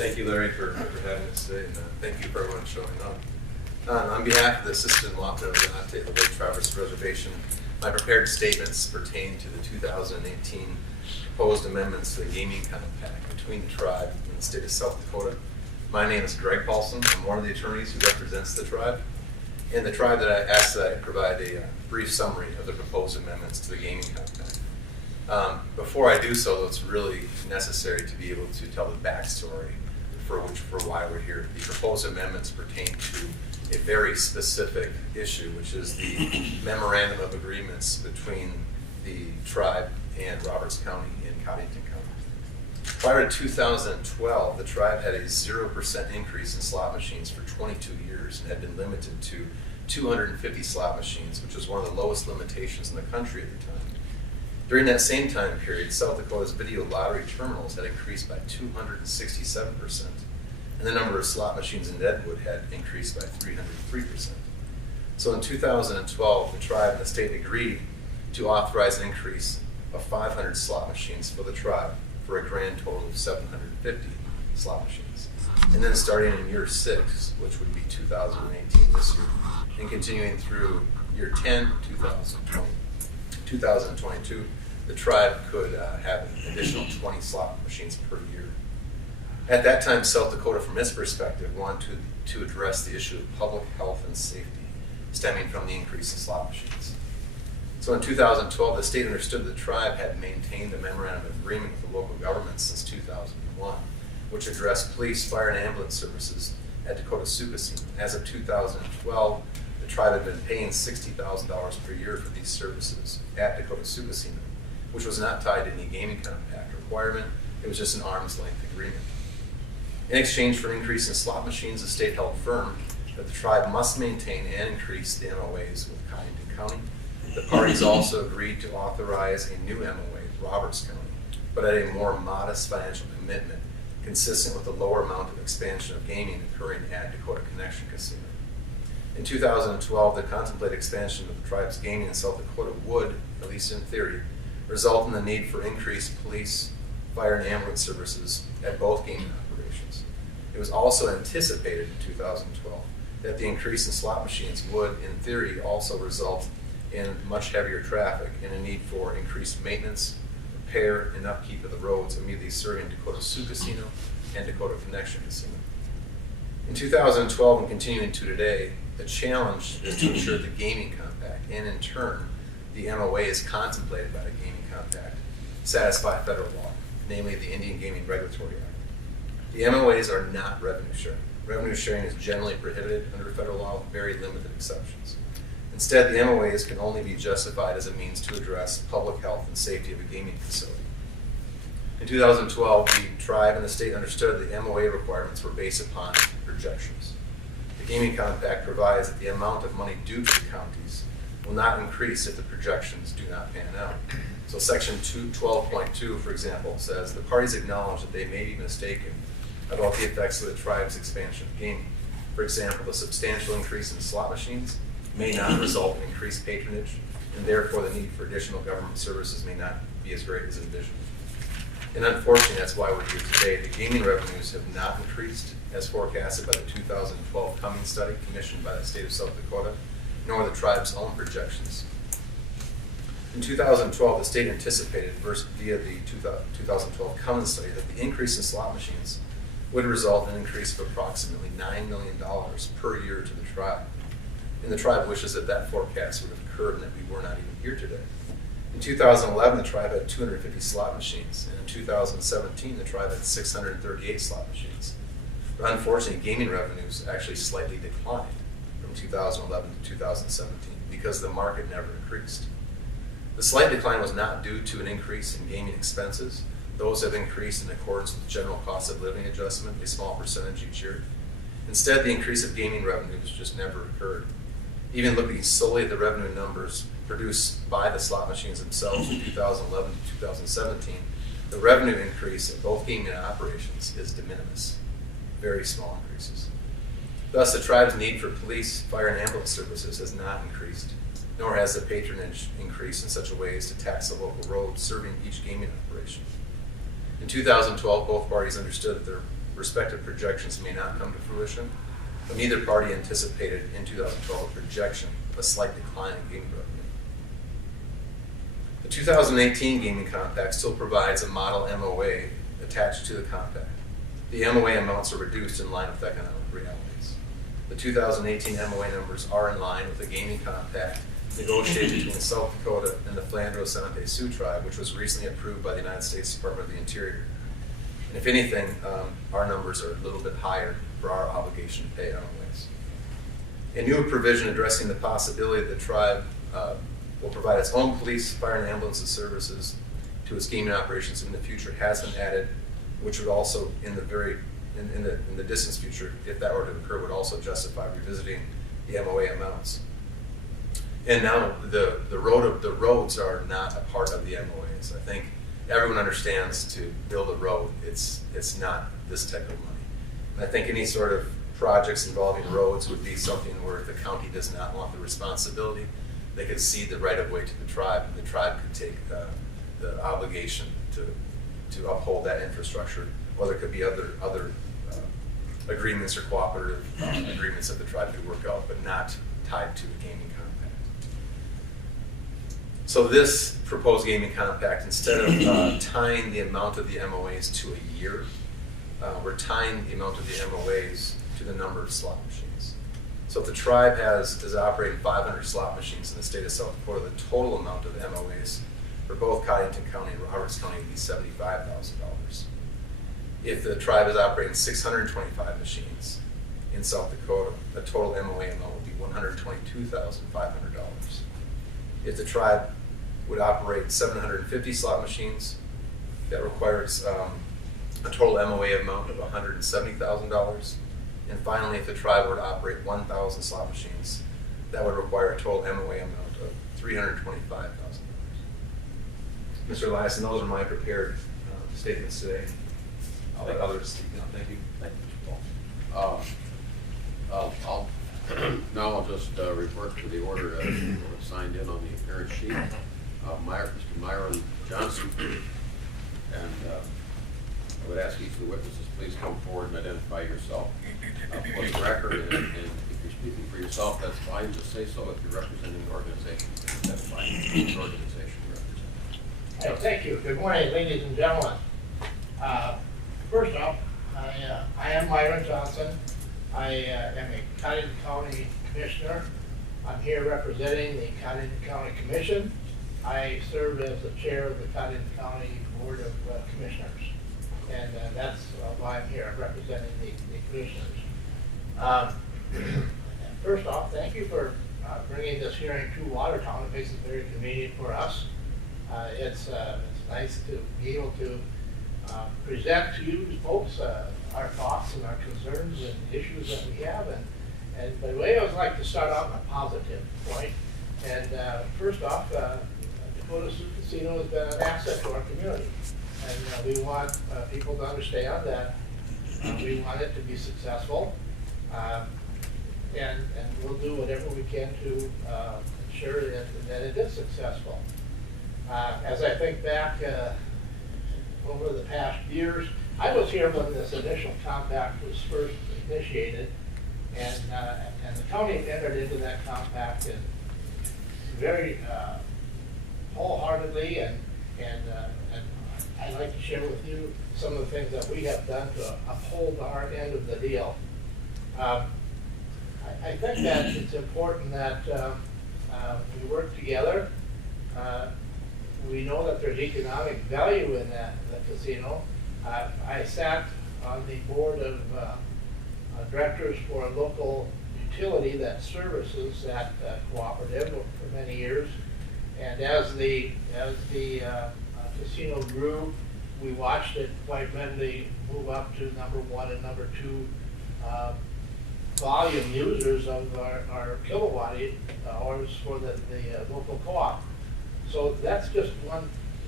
Thank you, Larry, for having us today, and thank you for everyone showing up. On behalf of the Assistant Watertown of the Lake Traverse Reservation, my prepared statements pertain to the 2018 proposed amendments to the Gaming Compact between the tribe and the state of South Dakota. My name is Greg Paulson. I'm one of the attorneys who represents the tribe. And the tribe that I asked that I provide a brief summary of the proposed amendments to the Gaming Compact. Before I do so, it's really necessary to be able to tell the backstory for why we're here. The proposed amendments pertain to a very specific issue, which is the memorandum of agreements between the tribe and Roberts County and Cottington County. Prior to 2012, the tribe had a 0% increase in slot machines for 22 years and had been limited to 250 slot machines, which was one of the lowest limitations in the country at the time. During that same time period, South Dakota's video lottery terminals had increased by 267%, and the number of slot machines in Deadwood had increased by 303%. So in 2012, the tribe and the state agreed to authorize an increase of 500 slot machines for the tribe for a grand total of 750 slot machines. And then starting in year 6, which would be 2018 this year, and continuing through year 10, 2022, the tribe could have an additional 20 slot machines per year. At that time, South Dakota, from its perspective, wanted to address the issue of public health and safety stemming from the increase in slot machines. So in 2012, the state understood the tribe had maintained a memorandum of agreement with the local government since 2001, which addressed police, fire, and ambulance services at Dakota-Succeed. As of 2012, the tribe had been paying $60,000 per year for these services at Dakota-Succeed, which was not tied to any gaming compact requirement. It was just an arm's length agreement. In exchange for an increase in slot machines, the state held firm that the tribe must maintain and increase the MOAs with Cottington County. The parties also agreed to authorize a new MOA with Roberts County, but at a more modest financial commitment, consistent with the lower amount of expansion of gaming occurring at Dakota Connection Casino. In 2012, the contemplated expansion of the tribe's gaming in South Dakota would, at least in theory, result in the need for increased police, fire, and ambulance services at both gaming operations. It was also anticipated in 2012 that the increase in slot machines would, in theory, also result in much heavier traffic and a need for increased maintenance, repair, and upkeep of the roads immediately serving Dakota-Sioux Casino and Dakota Connection Casino. In 2012 and continuing to today, the challenge is to ensure the gaming compact, and in turn, the MOA is contemplated by the gaming compact, satisfy federal law, namely the Indian Gaming Regulatory Act. The MOAs are not revenue sharing. Revenue sharing is generally prohibited under federal law with very limited exceptions. Instead, the MOAs can only be justified as a means to address public health and safety of a gaming facility. In 2012, the tribe and the state understood the MOA requirements were based upon projections. The Gaming Compact provides that the amount of money due to the counties will not increase if the projections do not pan out. So section 12.2, for example, says the parties acknowledge that they may be mistaken about the effects of the tribe's expansion of gaming. For example, the substantial increase in slot machines may not result in increased patronage, and therefore the need for additional government services may not be as great as envisioned. And unfortunately, that's why we're here today. The gaming revenues have not increased as forecasted by the 2012 Cummings study commissioned by the state of South Dakota, nor the tribe's own projections. In 2012, the state anticipated, via the 2012 Cummings study, that the increase in slot machines would result in an increase of approximately $9 million per year to the tribe. And the tribe wishes that that forecast would have occurred and that we were not even here today. In 2011, the tribe had 250 slot machines, and in 2017, the tribe had 638 slot machines. But unfortunately, gaming revenues actually slightly declined from 2011 to 2017 because the market never increased. The slight decline was not due to an increase in gaming expenses. Those have increased in accordance with the general cost of living adjustment, a small percentage each year. Instead, the increase of gaming revenues just never occurred. Even looking solely at the revenue numbers produced by the slot machines themselves from 2011 to 2017, the revenue increase in both gaming operations is de minimis, very small increases. Thus, the tribe's need for police, fire, and ambulance services has not increased, nor has the patronage increased in such a way as to tax the local roads serving each gaming operation. In 2012, both parties understood that their respective projections may not come to fruition, but neither party anticipated in 2012 a projection of a slight decline in gaming revenue. The 2018 Gaming Compact still provides a model MOA attached to the compact. The MOA amounts are reduced in line with economic realities. The 2018 MOA numbers are in line with the Gaming Compact negotiated between South Dakota and the Flandreau-Sante Sioux tribe, which was recently approved by the United States Department of the Interior. And if anything, our numbers are a little bit higher for our obligation to pay MOAs. A new provision addressing the possibility that the tribe will provide its own police, fire, and ambulance services to its gaming operations in the future has been added, which would also, in the distant future, if that were to occur, would also justify revisiting the MOA amounts. And now the roads are not a part of the MOAs. I think everyone understands to build a road, it's not this type of money. And I think any sort of projects involving roads would be something where the county does not want the responsibility. They could cede the right of way to the tribe, and the tribe could take the obligation to uphold that infrastructure, or there could be other agreements or cooperative agreements that the tribe could work out, but not tied to a gaming compact. So this proposed gaming compact, instead of tying the amount of the MOAs to a year, we're tying the amount of the MOAs to the number of slot machines. So if the tribe is operating 500 slot machines in the state of South Dakota, the total amount of MOAs for both Cottington County and Roberts County would be $75,000. If the tribe is operating 625 machines in South Dakota, the total MOA amount would be $122,500. If the tribe would operate 750 slot machines, that requires a total MOA amount of $170,000. And finally, if the tribe were to operate 1,000 slot machines, that would require a total MOA amount of $325,000. Mr. Eliason, those are my prepared statements today. I'll let others speak now. Thank you. Thank you, Mr. Paul. I'll just report to the order as signed in on the appearance sheet. Mr. Myron Johnson, and I would ask each of the witnesses, please come forward and identify yourself for the record. And if you're speaking for yourself, that's fine. Just say so. If you're representing the organization, that's fine. Which organization you represent. Thank you. Good morning, ladies and gentlemen. First off, I am Myron Johnson. I am a Cottington County Commissioner. I'm here representing the Cottington County Commission. I serve as the chair of the Cottington County Board of Commissioners. And that's why I'm here, representing the commissioners. First off, thank you for bringing this hearing to Watertown. It makes it very convenient for us. It's nice to be able to present to you folks our thoughts and our concerns and issues that we have. And by the way, I would like to start out on a positive point. And first off, Dakota Sioux Casino has been an asset to our community. And we want people to understand that we want it to be successful. And we'll do whatever we can to ensure that it is successful. As I think back over the past years, I was here when this initial compact was first initiated, and the county entered into that compact and very wholeheartedly, and I'd like to share with you some of the things that we have done to uphold our end of the deal. I think that it's important that we work together. We know that there's economic value in the casino. I sat on the board of directors for a local utility that services that cooperative for many years. And as the casino grew, we watched it quite readily move up to #1 and #2 volume users of our kilowatt hours for the local co-op. So that's just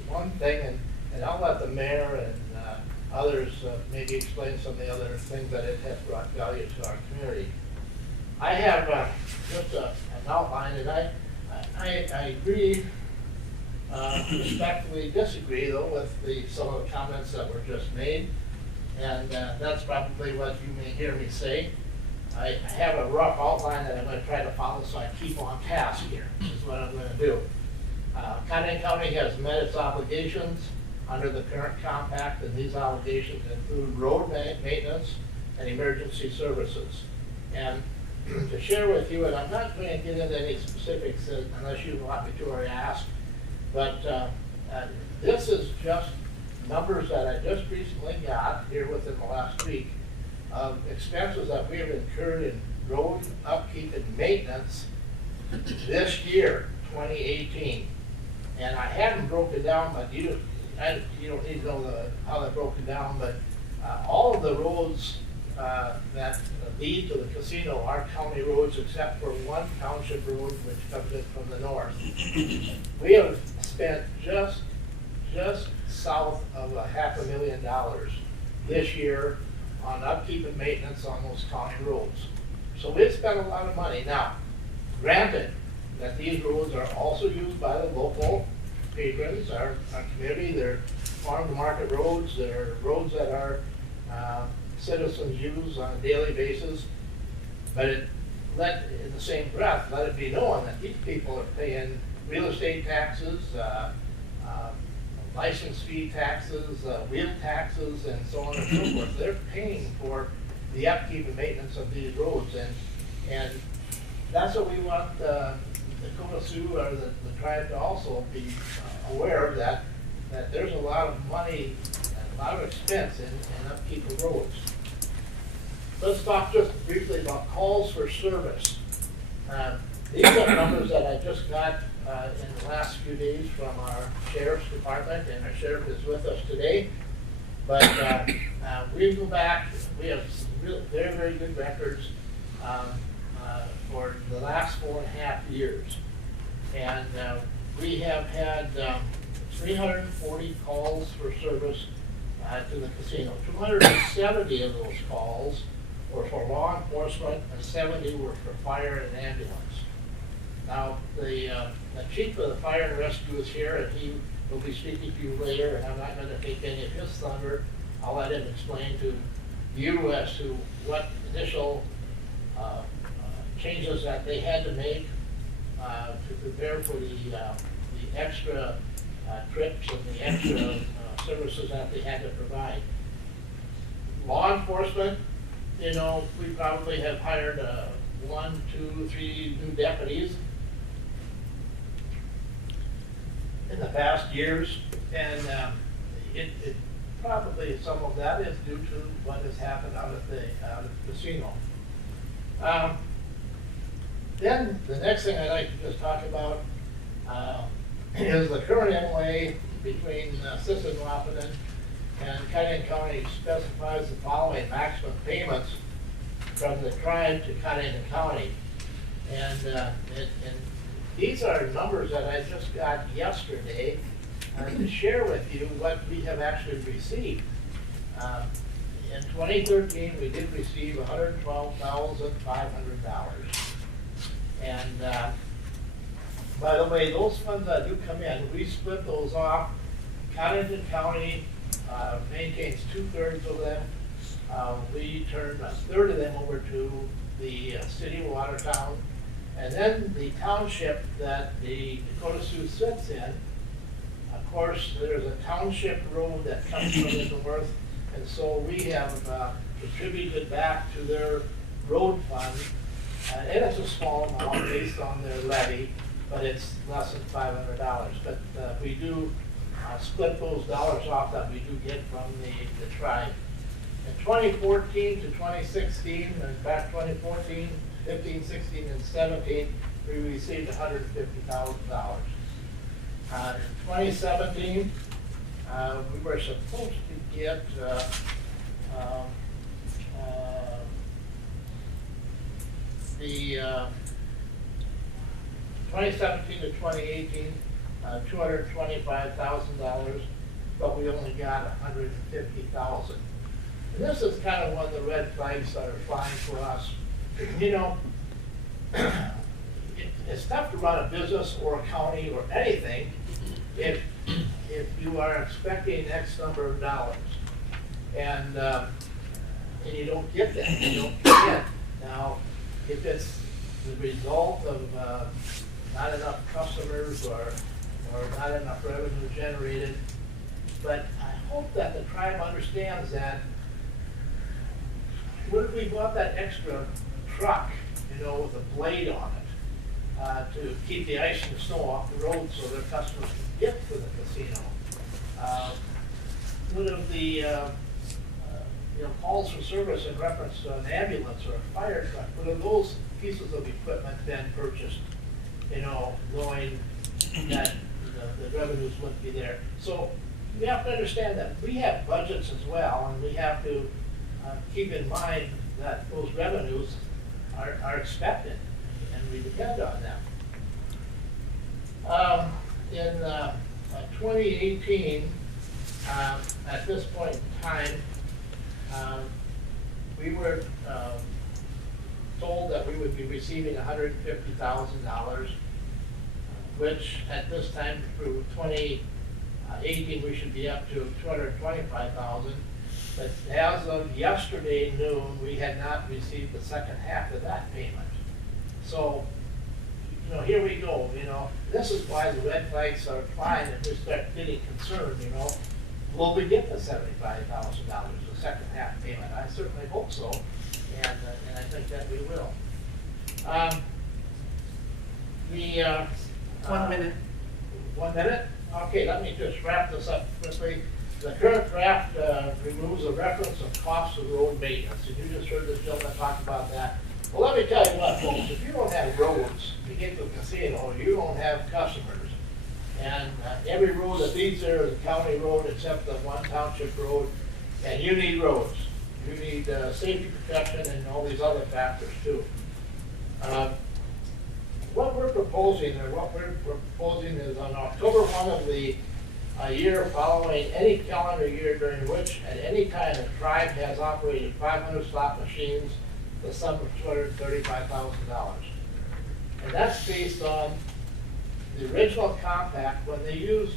one thing, and I'll let the mayor and others maybe explain some of the other things that it has brought value to our community. I have just an outline, and I agree respectfully disagree though with some of the comments that were just made. And that's probably what you may hear me say. I have a rough outline that I'm going to try to follow so I keep on task here, is what I'm going to do. Conneaut County has met its obligations under the current compact, and these obligations include road maintenance and emergency services. And to share with you, and I'm not going to get into any specifics unless you want me to or ask, but this is just numbers that I just recently got here within the last week of expenses that we have incurred in road upkeep and maintenance this year, 2018. And I haven't broken down, but you don't need to know how they're broken down, but all of the roads that lead to the casino are county roads except for one township road which comes in from the north. We have spent just south of $500,000 this year on upkeep and maintenance on those county roads. So we've spent a lot of money. Now, granted that these roads are also used by the local patrons, our community. They're farm to market roads. They're roads that our citizens use on a daily basis. But in the same breath, let it be known that these people are paying real estate taxes, license fee taxes, wheel taxes, and so on and so forth. They're paying for the upkeep and maintenance of these roads, and that's what we want the Dakota Sioux or the tribe to also be aware of, that there's a lot of money and a lot of expense in upkeep of roads. Let's talk just briefly about calls for service. These are numbers that I just got in the last few days from our sheriff's department, and our sheriff is with us today. But we go back, we have some very, very good records for the last 4.5 years. And we have had 340 calls for service to the casino. 270 of those calls were for law enforcement, and 70 were for fire and ambulance. Now, the chief of the fire and rescue is here, and he will be speaking to you later, and I'm not going to take any of his thunder. I'll let him explain to you as to what initial changes that they had to make to prepare for the extra trips and the extra services that they had to provide. Law enforcement, you know, we probably have hired 1, 2, 3 new deputies in the past years, and it probably some of that is due to what has happened out at the casino. Then the next thing I'd like to just talk about is the current MOA between Sisseton and Watertown and Conneaut County specifies the following maximum payments from the tribe to Conneaut County. And these are numbers that I just got yesterday to share with you what we have actually received. In 2013, we did receive $112,500. And by the way, those funds that do come in, we split those off. Conneaut County maintains 2/3 of them. We turn 1/3 of them over to the city of Watertown. And then the township that the Dakota Sioux sits in, of course, there's a township road that comes from the north, and so we have contributed back to their road fund. And it's a small amount based on their levy, but it's less than $500. But we do split those dollars off that we do get from the tribe. In 2014 to 2016, in fact 2014, 15, 16, and 17, we received $150,000. In 2017, we were supposed to get the 2017 to 2018, $225,000, but we only got $150,000. And this is kind of one of the red flags that are flying for us. You know, it's tough to run a business or a county or anything if you are expecting X number of dollars, and you don't get that, you don't get it. Now, if it's the result of not enough customers or not enough revenue generated, but I hope that the tribe understands that what if we bought that extra truck, you know, with a blade on it, to keep the ice and snow off the road so their customers can get to the casino? What of the calls for service in reference to an ambulance or a fire truck? What of those pieces of equipment been purchased, knowing that the revenues wouldn't be there? So we have to understand that we have budgets as well, and we have to keep in mind that those revenues are expected, and we depend on them. In 2018, at this point in time, we were told that we would be receiving $150,000, which at this time through 2018 we should be up to $225,000. But as of yesterday noon, we had not received the second half of that payment. So, here we go. This is why the red flags are flying, and we start getting concerned. Will we get the $75,000, the second half payment? I certainly hope so, and I think that we will. 1 minute. 1 minute? Okay, let me just wrap this up quickly. The current draft removes a reference of costs of road maintenance, and you just heard this gentleman talk about that. Well, let me tell you what, folks, if you don't have roads to get to the casino, you don't have customers. And every road that leads there is a county road except the one township road, and you need roads. You need safety protection and all these other factors too. What we're proposing is on October 1 of the year following any calendar year during which at any time the tribe has operated 500 slot machines, the sum of $235,000. And that's based on the original compact when the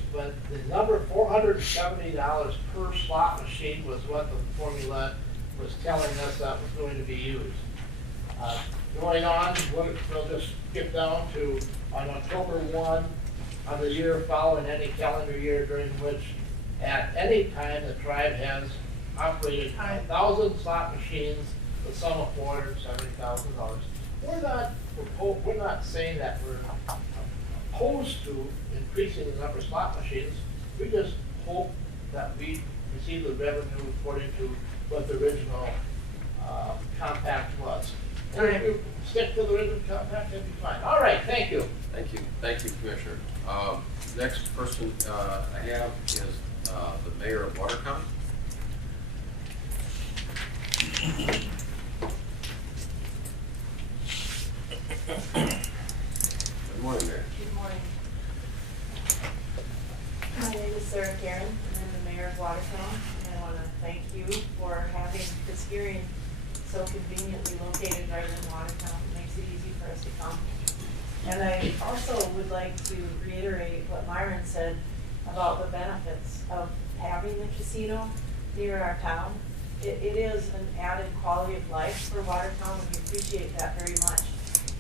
number $470 per slot machine was what the formula was telling us that was going to be used. Going on, we'll just skip down to on October 1 of the year following any calendar year during which at any time the tribe has operated 1,000 slot machines, the sum of $470,000. We're not saying that we're opposed to increasing the number of slot machines. We just hope that we receive the revenue according to what the original compact was. And if we stick to the original compact, that'd be fine. All right, thank you. Thank you, Commissioner. Next person I have is the Mayor of Watertown. Good morning, Mayor. Good morning. My name is Sarah Karen, and I'm the Mayor of Watertown, and I want to thank you for having this hearing so conveniently located right in Watertown. It makes it easy for us to come. And I also would like to reiterate what Myron said about the benefits of having the casino near our town. It is an added quality of life for Watertown, and we appreciate that very much.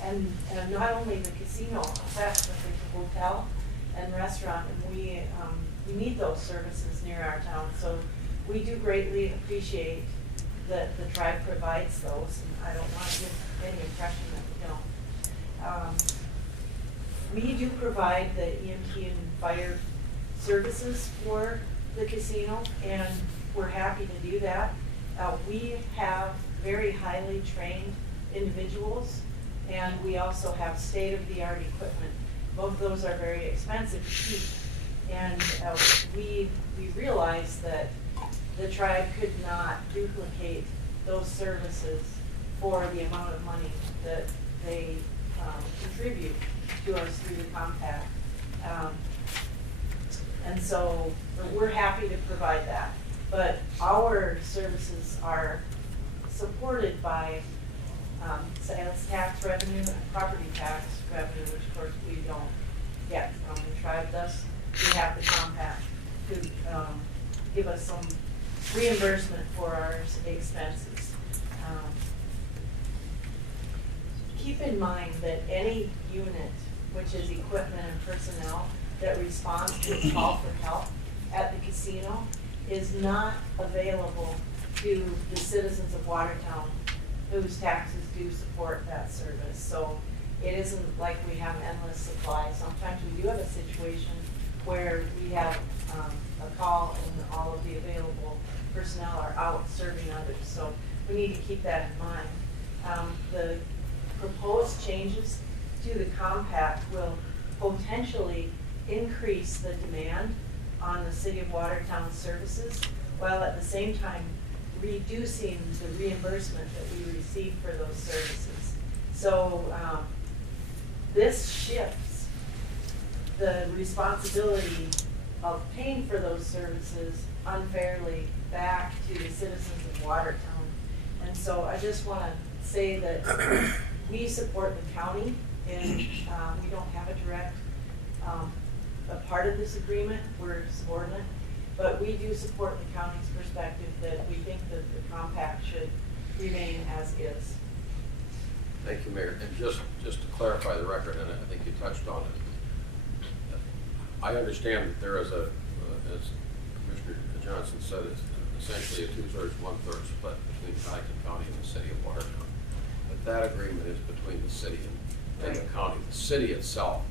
And not only the casino affects, but the hotel and restaurant, and we need those services near our town. So we do greatly appreciate that the tribe provides those, and I don't want to give any impression that we don't. We do provide the EMT and fire services for the casino, and we're happy to do that. We have very highly trained individuals, and we also have state-of-the-art equipment. Both of those are very expensive to keep, and we realize that the tribe could not duplicate those services for the amount of money that they contribute to us through the compact. And so we're happy to provide that. But our services are supported by sales tax revenue and property tax revenue, which of course we don't get from the tribe. Thus, we have the compact to give us some reimbursement for our expenses. Keep in mind that any unit, which is equipment and personnel, that responds to a call for help at the casino is not available to the citizens of Watertown whose taxes do support that service. So it isn't like we have endless supply. Sometimes we do have a situation where we have a call and all of the available personnel are out serving others. So we need to keep that in mind. The proposed changes to the compact will potentially increase the demand on the City of Watertown services, while at the same time reducing the reimbursement that we receive for those services. So this shifts the responsibility of paying for those services unfairly back to the citizens of Watertown. And so I just want to say that we support the county, and we don't have a direct a part of this agreement. We're subordinate, but we do support the county's perspective that we think that the compact should remain as is. Thank you, Mayor. And just to clarify the record, and I think you touched on it, I understand that there is a, as Commissioner Johnson said, it's essentially a 2/3, 1/3 split between Cottington County and the City of Watertown. But that agreement is between the city and the county. The city itself,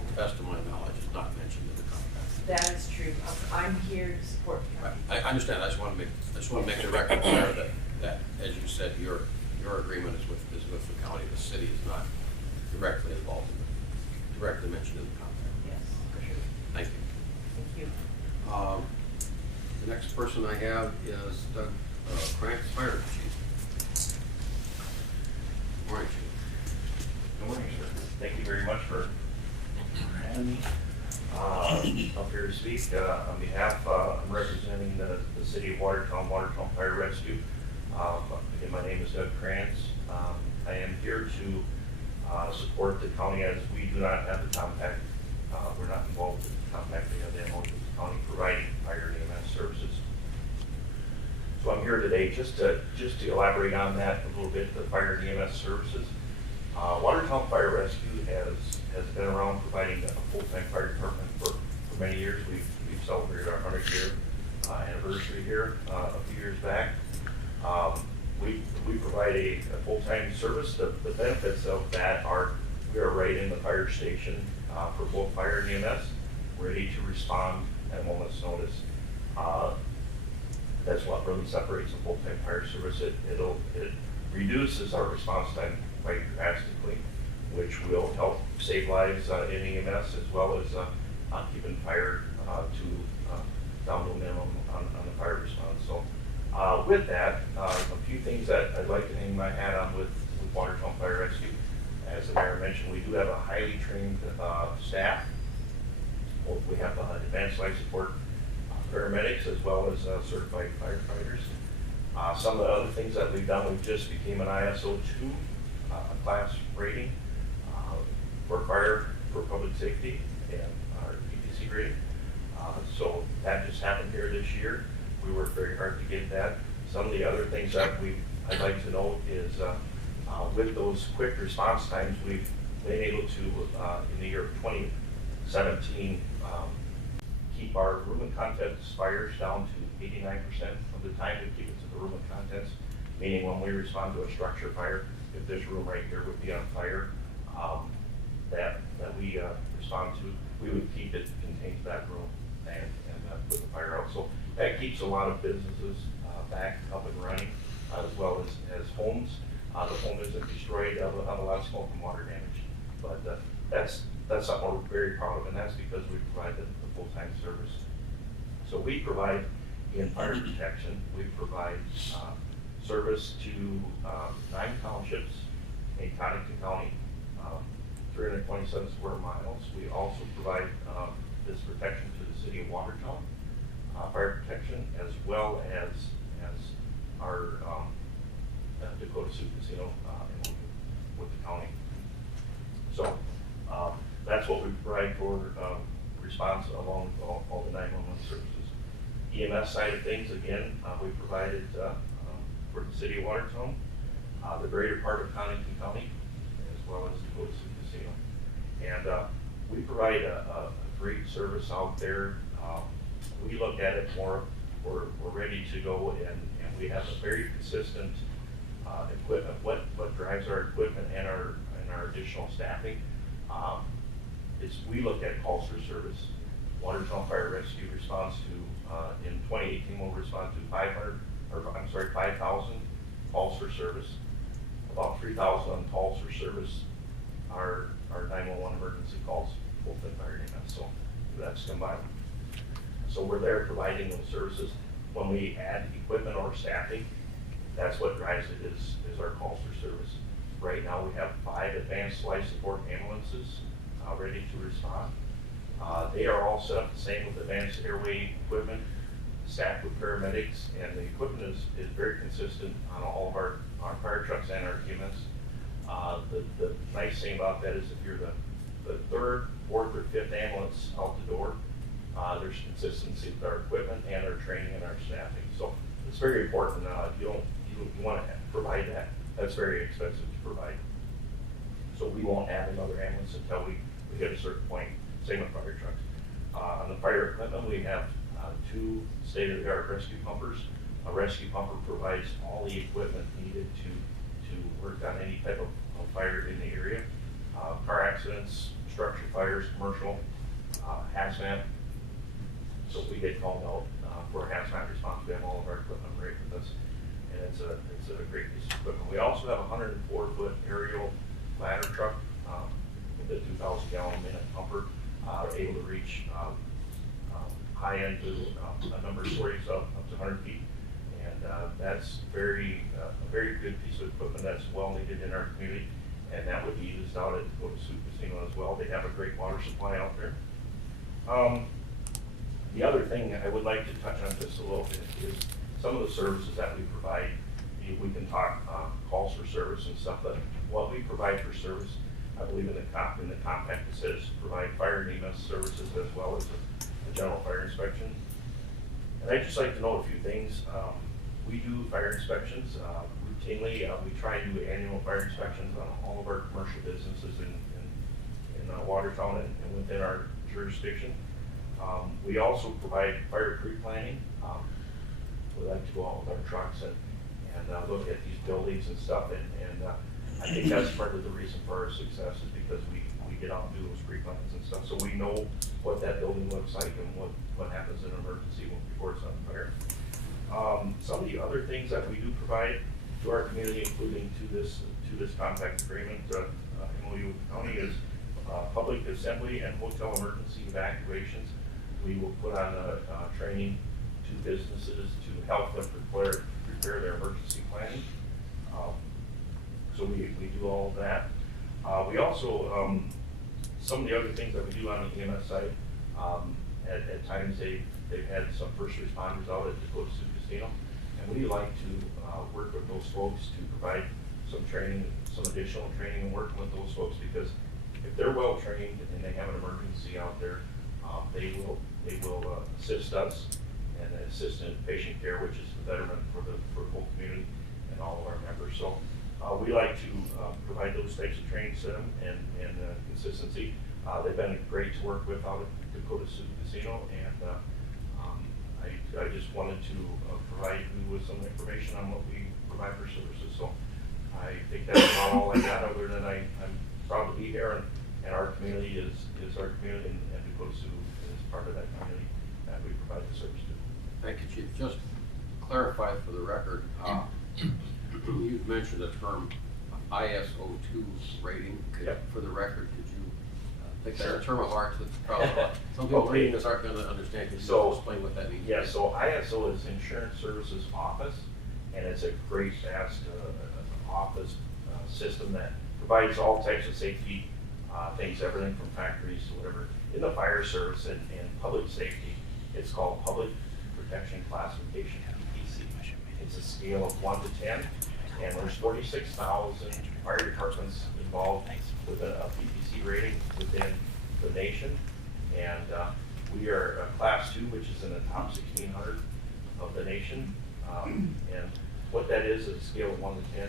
to the best of my knowledge, is not mentioned in the compact. That is true. I'm here to support the county. I understand. I just want to make the record clear that, as you said, your agreement is with the county. The city is not directly involved in it, directly mentioned in the compact. Yes. Appreciate it. Thank you. Thank you. The next person I have is Doug Cranks, Fire Chief. Good morning, Chief. Good morning, sir. Thank you very much for having me up here to speak. On behalf, I'm representing the City of Watertown, Watertown Fire Rescue. Again, my name is Doug Krantz. I am here to support the county, as we do not have the compact. We're not involved with the compact. We have the MOU with the county providing fire and EMS services. So I'm here today just to elaborate on that a little bit, the fire and EMS services. Watertown Fire Rescue has been around providing a full-time fire department for many years. We've celebrated our 100-year anniversary here a few years back. We provide a full-time service. The benefits of that are we are right in the fire station for both fire and EMS, ready to respond at a moment's notice. That's what really separates a full-time fire service. It reduces our response time quite drastically, which will help save lives in EMS, as well as keeping fire to down to a minimum on the fire response. So with that, a few things that I'd like to hang my hat on with Watertown Fire Rescue. As the mayor mentioned, we do have a highly trained staff. We have advanced life support paramedics, as well as certified firefighters. Some of the other things that we've done, we just became an ISO 2 class rating for fire, for public safety, and our PPC rating. So that just happened here this year. We worked very hard to get that. Some of the other things that I'd like to note is with those quick response times, we've been able to, in the year 2017, keep our room and contents fires down to 89% of the time. We keep it to the room and contents, meaning when we respond to a structure fire, if this room right here would be on fire, that we respond to, we would keep it contained to that room and put the fire out. So that keeps a lot of businesses back up and running, as well as homes. The home isn't destroyed, have a lot of smoke and water damage. But that's something we're very proud of, and that's because we provide the full-time service. So we provide, in fire protection, we provide service to 9 townships in Cottington County, 327 square miles. We also provide this protection to the City of Watertown, fire protection, as well as our Dakota Sioux Casino with the county. So that's what we provide for response along with all the 911 services. EMS side of things, again, we provided for the city of Watertown, the greater part of Connington County, as well as Dakota Sioux Casino. And we provide a great service out there. We look at it more, we're ready to go, and we have a very consistent equipment. What drives our equipment and our additional staffing is we look at calls for service. Watertown Fire Rescue responds to, in 2018, we'll respond to 5,000 calls for service. About 3,000 calls for service are 911 emergency calls, both in fire and EMS, so that's combined. So we're there providing those services. When we add equipment or staffing, that's what drives it, is our calls for service. Right now, we have 5 advanced life support ambulances ready to respond. They are all set up the same with advanced airway equipment, staffed with paramedics, and the equipment is very consistent on all of our fire trucks and our EMS. The nice thing about that is if you're the 3rd, 4th, or 5th ambulance out the door, there's consistency with our equipment and our training and our staffing. So it's very important. You want to provide that. That's very expensive to provide. So we won't add another ambulance until we hit a certain point. Same with fire trucks. On the fire equipment, we have 2 state-of-the-art rescue pumpers. A rescue pumper provides all the equipment needed to work on any type of fire in the area. Car accidents, structure fires, commercial, hazmat. So if we get called out for a hazmat response, we have all of our equipment right with us. And it's a great piece of equipment. We also have a 104-foot aerial ladder truck with a 2,000-gallon minute pumper, able to reach high end to a number of stories up to 100 feet. And that's a very good piece of equipment that's well needed in our community. And that would be used out at Dakota Sioux Casino as well. They have a great water supply out there. The other thing I would like to touch on just a little bit is some of the services that we provide. We can talk calls for service and stuff, but what we provide for service, I believe in the compact it says provide fire and EMS services as well as a general fire inspection. And I'd just like to note a few things. We do fire inspections routinely. We try to do annual fire inspections on all of our commercial businesses in Watertown and within our jurisdiction. We also provide fire pre-planning. We like to go out with our trucks and look at these buildings and stuff, and I think that's part of the reason for our success is because we get out and do those pre-plans and stuff, so we know what that building looks like and what happens in an emergency before it's on fire. Some of the other things that we do provide to our community, including to this compact agreement, MOU with the county, is public assembly and hotel emergency evacuations. We will put on training to businesses to help them prepare their emergency planning. So we do all of that. We also, some of the other things that we do on the EMS side, at times they've had some first responders out at Dakota Sioux Casino, and we like to work with those folks to provide some training, some additional training and working with those folks, because if they're well trained and they have an emergency out there, they will assist us and assist in patient care, which is the betterment for the whole community and all of our members. So we like to provide those types of training to them and consistency. They've been great to work with out at Dakota Sioux Casino, and I just wanted to provide you with some information on what we provide for services. So I think that's about all I got, other than I'm proud to be here, and our community is our community, and Dakota Sioux is part of that community that we provide the service to. Thank you, Chief. Just to clarify for the record, you've mentioned the term ISO 2 rating. Yep. For the record, could you, I think Sure. that's a term of art that's probably, some people Okay. reading this aren't going to understand. Could you So, explain what that means? Yeah, so ISO is Insurance Services Office, and it's a great vast office system that provides all types of safety things, everything from factories to whatever. In the fire service and public safety, it's called Public Protection Classification, PPC. It's a scale of 1 to 10, and there's 46,000 fire departments involved with a PPC rating within the nation. And we are a Class 2, which is in the top 1,600 of the nation. And what that is a scale of 1 to 10,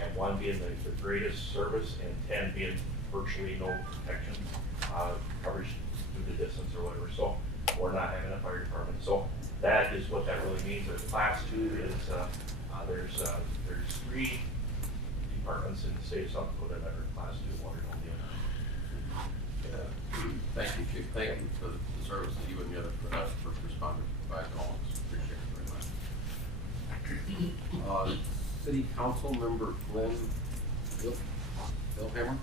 and 1 being the greatest service, and 10 being virtually no protection coverage due to distance or whatever. So we're not having a fire department. So that is what that really means. A Class 2 is there's 3 departments in the state of South Dakota that are Class 2 water home. Thank you, Chief. Thank you for the service that you and the other first responders provide to all of us. Appreciate it very much. City Council Member Glenn Billhammer.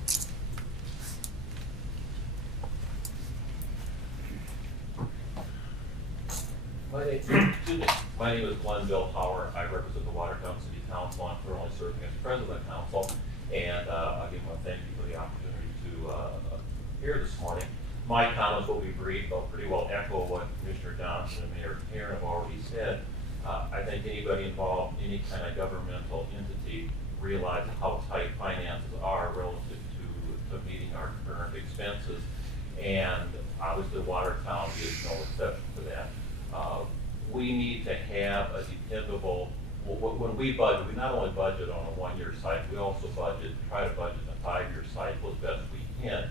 My name is Glenn Billhammer. I represent the Watertown City Council. I'm currently serving as president of the council, and again, I want to thank you for the opportunity to appear this morning. My comments will be brief. They'll pretty well echo what Commissioner Johnson and Mayor Karen have already said. I think anybody involved in any kind of governmental entity realizes how tight finances are relative to meeting our current expenses, and obviously Watertown is no exception to that. We need to have a dependable, when we budget, we not only budget on a 1-year cycle, we also try to budget a 5-year cycle as best we can.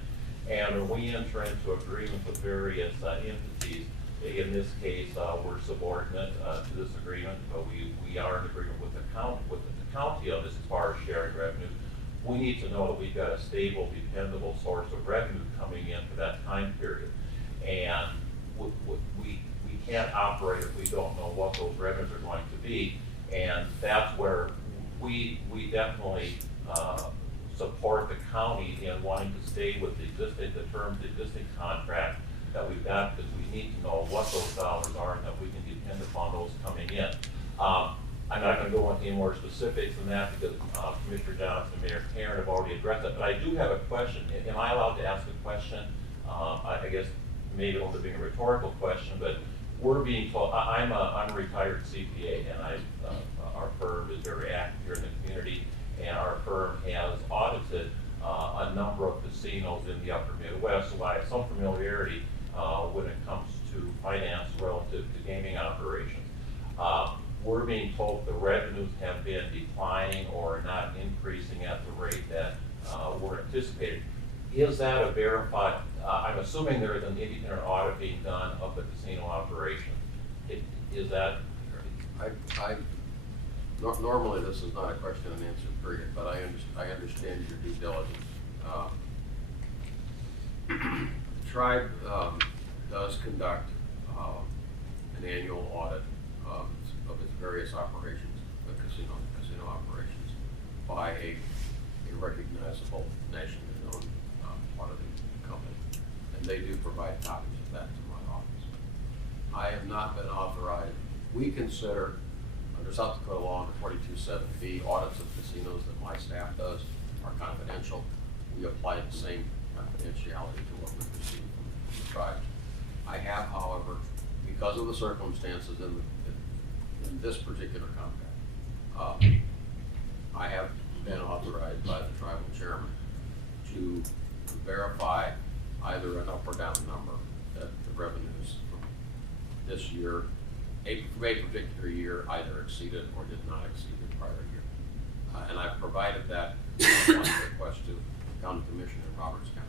And when we enter into agreements with various entities, in this case, we're subordinate to this agreement, but we are in agreement with the county on this as far as sharing revenues. We need to know that we've got a stable, dependable source of revenue coming in for that time period. And we can't operate if we don't know what those revenues are going to be. And that's where we definitely support the county in wanting to stay with the terms of the existing contract that we've got, because we need to know what those dollars are and that we can depend upon those coming in. I'm not going to go into any more specifics than that because Commissioner Johnson and Mayor Karen have already addressed it, but I do have a question. Am I allowed to ask a question? I guess maybe it'll be a rhetorical question, but we're being told, I'm a retired CPA, and our firm is very active here in the community, and our firm has audited a number of casinos in the upper Midwest, so I have some familiarity when it comes to finance relative to gaming operations. We're being told the revenues have been declining or not increasing at the rate that were anticipated. Is that a verified, I'm assuming there is an independent audit being done of the casino operation. Is that? Normally this is not a question and answer period, but I understand your due diligence. The tribe does conduct an annual audit of its various operations, the casino operations, by a recognizable nationally known auditing company, and they do provide copies of that to my office. I have not been authorized. We consider, under South Dakota law, under 42.7b, audits of casinos that my staff does are confidential. We apply the same confidentiality to what we receive from the tribe. I have, however, because of the circumstances in this particular contract, I have been authorized by the tribal chairman to verify either an up or down number that the revenues from this year, a particular year, either exceeded or did not exceed the prior year. And I've provided that on request to County Commissioner in Roberts County.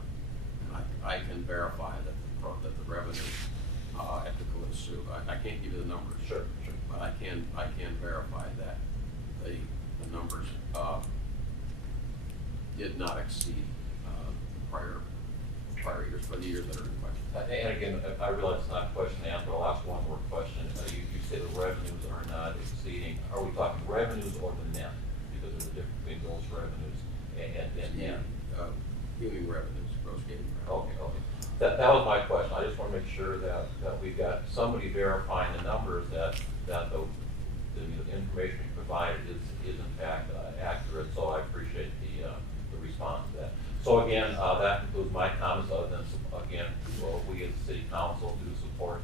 And I can verify that the revenues at Dakota Sioux, I can't give you the numbers. Sure. But I can verify that the numbers did not exceed prior years for the years that are in question. And again, I realize it's not a question and answer, I'll ask one more question. You say the revenues are not exceeding. Are we talking revenues or the net? Because there's a difference between those revenues and net. Gaming revenues, gross gaming revenues. Okay. That was my question. I just want to make sure that we've got somebody verifying the numbers that the information provided is in fact accurate. So I appreciate the response to that. So again, that concludes my comments. Other than again, we as the city council do support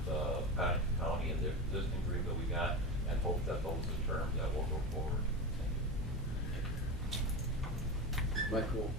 Paddington County and the existing agreement that we got, and hope that those are the terms that will go forward. Thank you. Michael